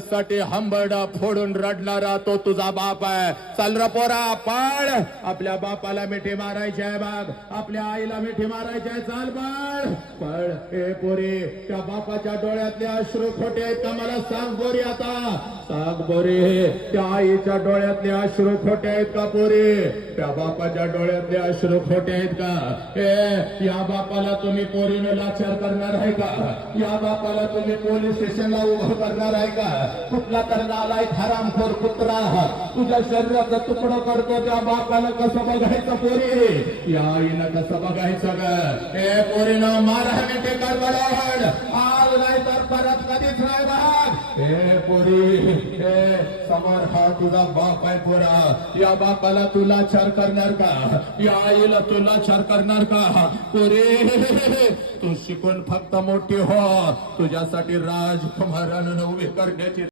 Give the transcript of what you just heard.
साठी हंबरडा फोडून रडणारा तो तुझा बाप आहे. चल र पोरा पळ, आपल्या बापाला मिठी मारायची आहे बघ, आपल्या आईला मिठी मारायची आहे. चाल पळ पळ. ए पोरी, त्या बापाच्या डोळ्यातले अश्रू खोटे आहेत का मला सांग बोरी, आता सांग बोरी, त्या आईच्या डोळ्यातले अश्रू खोटे आहेत का पोरी, त्या बापाच्या डोळ्यातले अश्रू खोटे आहेत का. ए या बापाला तुम्ही पोरीने लाचार करणार आहे का, या बापाला तुम्ही पोलीस स्टेशनला उभं करणार आहे का. कुठला तर नालायक हरामखोर कुत्रा तुझ्या शरीराचा तुकडा करतो, त्या बापाला कसं बघायचं पोरी, या आईनं कसं बघायचं ग. ए पोरीनं मारा मिठी कर बरोबर, आज नाही तर परत कधीच नाही बघ. ए पोरी, ए समोर हा तुझा बाप आहे पोरा, या बापाला तू लाचार करणार का, या आईला तू लाचार करणार का पोरी. तू शिकून फक्त मोठी हो, तुझ्यासाठी राजकुमारानं उभी करण्याची